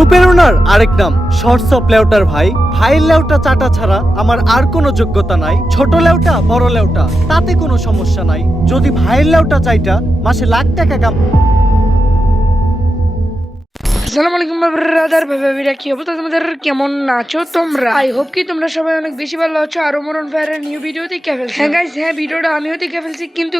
অনুপ্রেরণার আরেক নাম শর্টস অফ লেউটার ভাই। ভাইয়ের লেউটা চাটা ছাড়া আমার আর কোনো যোগ্যতা নাই। ছোট লেউটা বড় লেউটা তাতে কোনো সমস্যা নাই, যদি ভাইয়ের লেউটা চাইটা মাসে লাখ টাকা কাম। আসসালামু আলাইকুম ব্রাদার, ভাবিরা কি অবস্থা তোমাদের? কেমন আছো তোমরা? আই হোপ কি তোমরা সবাই অনেক বেশি ভালো আছো। আর ওমরন ভাইয়ের নিউ ভিডিও দেখে ফেলছি। হ্যাঁ গাইস, হ্যাঁ ভিডিওটা আমিও দেখে ফেলছি, কিন্তু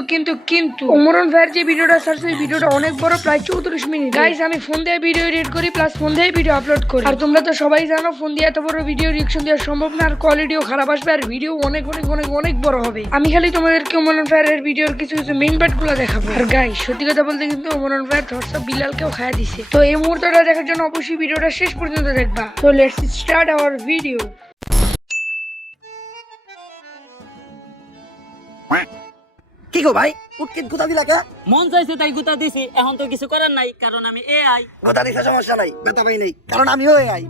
ওমরন ভাইয়ের যে ভিডিওটা ছাড়ছে এই ভিডিওটা অনেক বড়, প্রায় 34 মিনিট। গাইস আমি ফোন দিয়ে ভিডিও এডিট করি প্লাস ফোন দিয়ে ভিডিও আপলোড করি। আর তোমরা তো সবাই জানো ফোন দিয়ে এত বড় ভিডিও রিঅ্যাকশন দেওয়া সম্ভব না, আর কোয়ালিটিও খারাপ আসবে, আর ভিডিও অনেক অনেক অনেক অনেক বড় হবে। আমি খালি তোমাদেরকে ওমরন ভাইয়ের ভিডিওর কিছু কিছু মেইন পার্টগুলো দেখাবো। আর গাইস সত্যি কথা বলতে কিন্তু ওমরন ভাইয়ের থটস বিলালকেও খাইয়া দিছে। তো এই মুহূর্তটা দেখার জন্য অবশ্যই ভিডিওটা শেষ পর্যন্ত দেখবা। তো লেটস স্টার্ট আওয়ার ভিডিও। কি গো ভাই, উটকিট গুতা দিলা কে? মন চাইছে তাই গুতা দিছি, এখন তো কিছু করার নাই কারণ আমি এআই। গুতা দিছে সমস্যা নাই, ব্যথা পাই নাই, কারণ আমিও আই।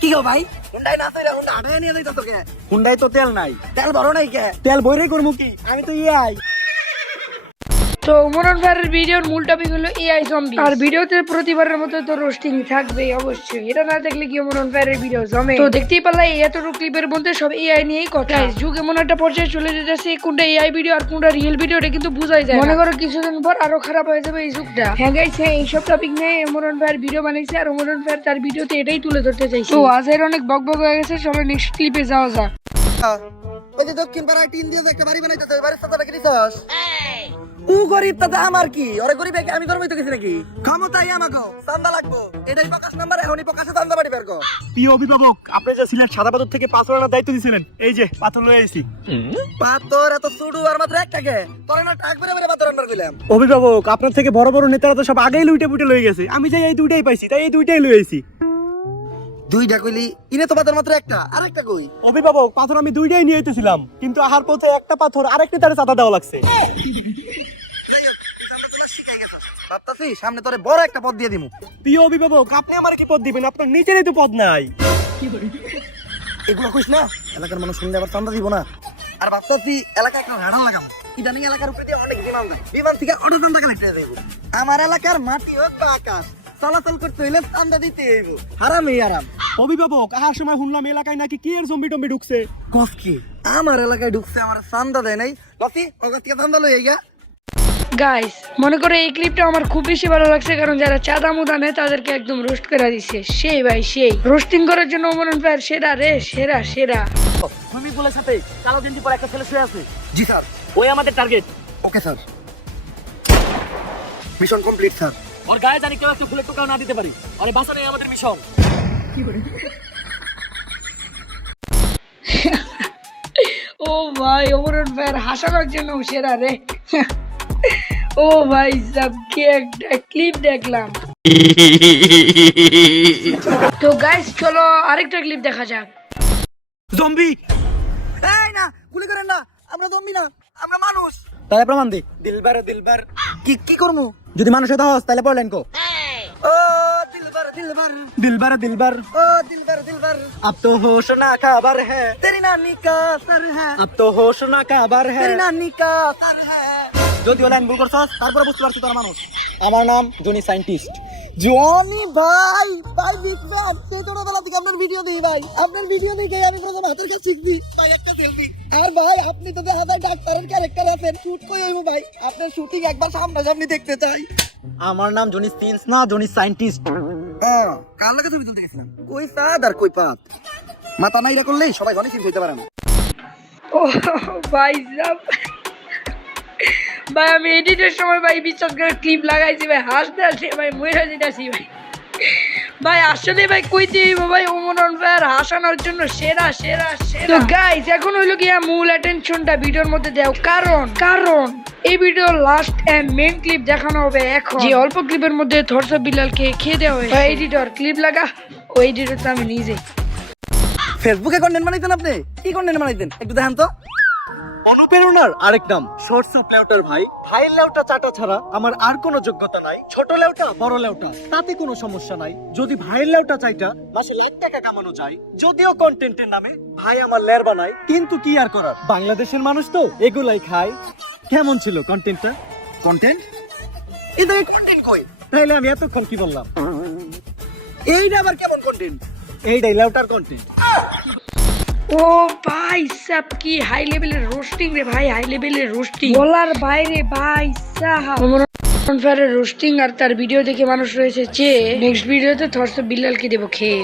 কি গো ভাই, হুন্ডাই না তৈরা হুন্ডা আড়াই নিয়ে যাইতা তোকে। হুন্ডাই তো তেল নাই। তেল ভরো নাই কে? তেল বইরে করবো কি, আমি তো আই। তো ওমরন ভাইয়ের ভিডিওর মূল টপিক হলো এআই জম্বি। আর ভিডিওতে প্রতিবারের মতো তো রোস্টিং থাকবেই অবশ্যই, এটা না দেখলে কি ওমরন ভাইয়ের ভিডিও জমে? তো দেখতেই পারলে এতটুকু ক্লিপের মধ্যে সব এআই নিয়েই কথা। যুগ এমন একটা পর্যায়ে চলে যেতেছে, কোনটা এআই ভিডিও আর কোনটা রিয়েল ভিডিও এটা কিন্তু বোঝাই যায়। মনে করো কিছুদিন পর আরো খারাপ হয়ে যাবে এই যুগটা। হ্যাঁ গাইস, হ্যাঁ এইসব টপিক নিয়ে ওমরন ভাইয়ের ভিডিও বানাইছে, আর ওমরন ভাইয়ের তার ভিডিওতে এটাই তুলে ধরতে চাইছে। তো আজের অনেক বকবক হয়ে গেছে, সবাই নেক্সট ক্লিপে যাওয়া যাক। ওই যে দক্ষিণ পাড়ায় টিন দিয়ে একটা বাড়ি বানাইতেছে, ওই বাড়ির সাথে কি দিছস? ও গরিব তাতে আমার কি? ওরে গরিব আমি গরিবই তো কিছু নাকি? ক্ষমতাই আমাকে চান্দা লাগবো, এটাই প্রকাশ নাম্বার, এখনই প্রকাশে চান্দা বাড়ি বের কর। প্রিয় অভিভাবক, আপনি যে সিলেট সাদা পাথর থেকে পাথর আনার দায়িত্ব দিয়েছিলেন, এই যে পাথর লয়ে আইছি। পাথর এত চুড়ু আর মাত্র একটা কে? তোরে না টাক বেরে বেরে পাথর আনবার কইলাম। অভিভাবক, আপনার থেকে বড় বড় নেতারা তো সব আগেই লুইটে পুটে লয়ে গেছে, আমি যাই এই দুইটাই পাইছি, তাই এই দুইটাই লয়ে আইছি। দুইটা কইলি, ইনে তো পাথর মাত্র একটা, আরেকটা কই? অভিভাবক, পাথর আমি দুইটাই নিয়ে আইতেছিলাম, কিন্তু আহার পথে একটা পাথর আরেকটি তারে চাঁদা দেওয়া লাগছে। ভাবতাছি সামনে তোরে বড় একটা পদ দিয়ে দিমু। প্রিয় অভিভাবক, আপনি আমার কি পদ দিবেন? আপনার নিজেরই তো পদ নাই। এগুলো কইস না, এলাকার মানুষ শুনলে আবার চান্দা দিব না। আর ভাবতাছি এলাকায় একটা রাডার লাগাবো, ইদানিং এলাকার উপরে দিয়ে অনেক বিমান যায়, বিমান থেকে অটো চান্দা কালেক্ট হয়ে যাইব। আমার এলাকার মাটি হোক বা আকাশ, চলাচল করতে হইলে চান্দা দিতে হইব। হারামই আরাম। অভিভাবক, আহার সময় শুনলাম এলাকায় নাকি কি এর জম্বি টম্বি ঢুকছে। কস কি আমার এলাকায় ঢুকছে, আমার চান্দা দেয় নাই। লসি অগাছ থেকে চান্দা লই আইগা। গাইস মনে করে এই ক্লিপটা আমার খুব বেশি ভালো লাগছে, কারণ যারা চাঁদা মুদা নেয় তাদেরকে একদম রোস্ট করে দিচ্ছে। সেই ভাই সেই রোস্টিং করার জন্য ওমরন ভাইয়ের সেরা রে, সেরা সেরা। সুইমিং পুলের সাথে কালো গেঞ্জি পরে একটা ছেলে শুয়ে আছে, জি স্যার। ওই আমাদের target. Okay sir, mission complete sir. ওর গায়ে জানি কেউ একটা ফুলের টোকাও না দিতে পারি, আরে বাঁচানোই আমাদের মিশন। ও ভাই, ওমরন ভাইয়ের হাসানোর জন্য সেরা রে। ও ভাই সব কি একটা ক্লিপ দেখলাম। তো গাইস চলো আরেকটা ক্লিপ দেখা যাক। জম্বি এই না, গুলি করেন না, আমরা জম্বি না, আমরা মানুষ। তাহলে প্রমাণ দি। দিলবার দিলবার, কি কি করমু? যদি মানুষ হতে হস তাহলে পড়লেন কো। ও দিলবার দিলবার, দিলবার দিলবার, ও দিলবার দিলবার, अब तो होश ना खबर है, तेरी नानी का सर है, अब तो होश ना खबर है। तेरी नानी का सर है। যদি লাইন ভুল করছস তারপরে বুঝতে পারছিস তোর মানুষ। আমার নাম জনি সায়েন্টিস্ট। জনি ভাই, ভাই বিগ ফ্যান। সেই ছোটবেলা থেকে আপনার ভিডিও দিই ভাই, আপনার ভিডিও দেখে আমি প্রথম হাতের কাছে শিখছি ভাই একটা সেলফি। আর ভাই আপনি তো দেখা যায় ডাক্তারের ক্যারেক্টার আছেন, শুট কই হইব ভাই? আপনার শুটিং একবার সামনাসামনি দেখতে চাই। আমার নাম জনি সিন্স না, জনি সায়েন্টিস্ট। কার লাগে ছবি তুলতে গেছিলাম? কই সাদ আর কই পাত, মাথা নাইরা করলেই সবাই জনি সিন হইতে পারে না। ও ভাই সাব, ভাই আমি এডিটের সময় ভাই বিশ্বাস করে ক্লিপ লাগাইছি ভাই, হাসতে হাসতে ভাই মরে যেতেছি ভাই। ভাই আসলে ভাই কইতে হইব ভাই ওমরন ভাইয়ের হাসানোর জন্য সেরা সেরা সেরা। তো গাইস এখন হইলো গিয়া মূল অ্যাটেনশনটা ভিডিওর মধ্যে দাও, কারণ এই video last and main clip দেখানো হবে এখন। যে অল্প ক্লিপের মধ্যে থটস অফ বিলালকে খেয়ে দেওয়া হয়েছে। এডিটর ক্লিপ লাগা, ওই এডিটর তো আমি নিজে। ফেসবুকে কন্টেন্ট বানাইতেন আপনি? কি কন্টেন্ট বানাইতেন একটু দেখান তো। অনুপ্রেরণার আরেক নাম শর্টস অফ লেউটার ভাই। ভাইয়ের লেউটা চাটা ছাড়া আমার আর কোনো যোগ্যতা নাই। ছোট লেউটা বড় লেউটা তাতে কোনো সমস্যা নাই, যদি ভাইয়ের লেউটা চাইটা মাসে লাখ টাকা কামানো যায়। যদিও কন্টেন্টের নামে ভাই আমার লের বানায়, কিন্তু কি আর করার, বাংলাদেশের মানুষ তো এগুলাই খায়। কেমন ছিল কন্টেন্টটা? কন্টেন্ট? এই দেখে কন্টেন্ট কই? তাইলে আমি এতক্ষণ কি বললাম? এইটা আবার কেমন কন্টেন্ট? এইটাই লেউটার কন্টেন্ট। ও ভাই সাব কি হাই লেভেলের রোস্টিং রে ভাই, হাই লেভেলের রোস্টিং বলার বাইরে ভাই সাহাব। মোরন ফায়ারের রোস্টিং আর তার ভিডিও দেখে মানুষ রয়েছে চেয়ে নেক্সট ভিডিওতে থরস বিল্লালকে দেবো খেয়ে।